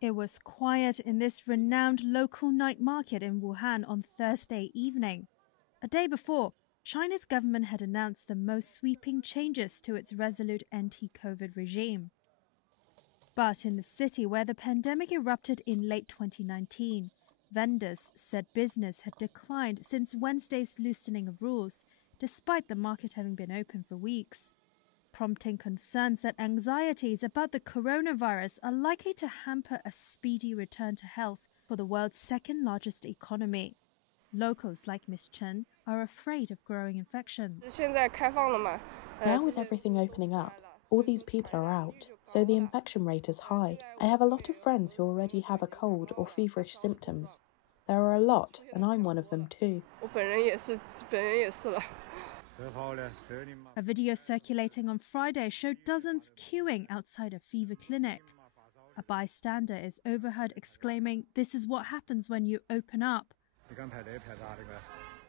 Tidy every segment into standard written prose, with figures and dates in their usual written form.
It was quiet in this renowned local night market in Wuhan on Thursday evening. A day before, China's government had announced the most sweeping changes to its resolute anti-COVID regime. But in the city where the pandemic erupted in late 2019, vendors said business had declined since Wednesday's loosening of rules, despite the market having been open for weeks, prompting concerns that anxieties about the coronavirus are likely to hamper a speedy return to health for the world's second-largest economy. Locals like Ms. Chen are afraid of growing infections. Now with everything opening up, all these people are out, so the infection rate is high. I have a lot of friends who already have a cold or feverish symptoms. There are a lot, and I'm one of them too. A video circulating on Friday showed dozens queuing outside a fever clinic. A bystander is overheard exclaiming, "This is what happens when you open up."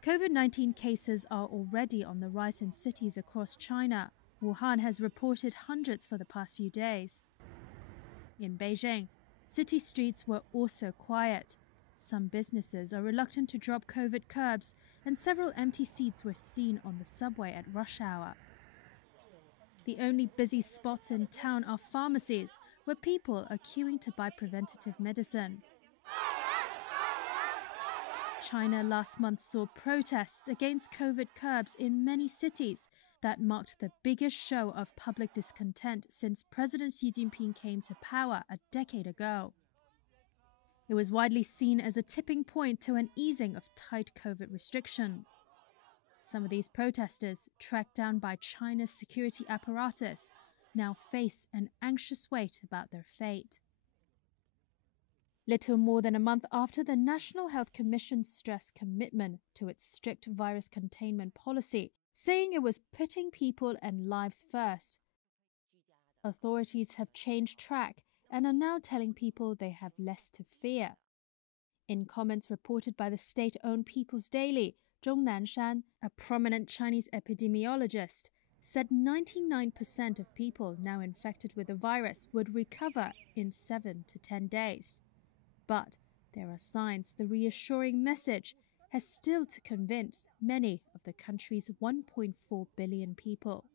COVID-19 cases are already on the rise in cities across China. Wuhan has reported hundreds for the past few days. In Beijing, city streets were also quiet. Some businesses are reluctant to drop COVID curbs, and several empty seats were seen on the subway at rush hour. The only busy spots in town are pharmacies, where people are queuing to buy preventative medicine. China last month saw protests against COVID curbs in many cities that marked the biggest show of public discontent since President Xi Jinping came to power a decade ago. It was widely seen as a tipping point to an easing of tight COVID restrictions. Some of these protesters, tracked down by China's security apparatus, now face an anxious weight about their fate. Little more than a month after the National Health Commission stressed commitment to its strict virus containment policy, saying it was putting people and lives first, authorities have changed track and are now telling people they have less to fear. In comments reported by the state-owned People's Daily, Zhong Nanshan, a prominent Chinese epidemiologist, said 99% of people now infected with the virus would recover in 7 to 10 days. But there are signs the reassuring message has still to convince many of the country's 1.4 billion people.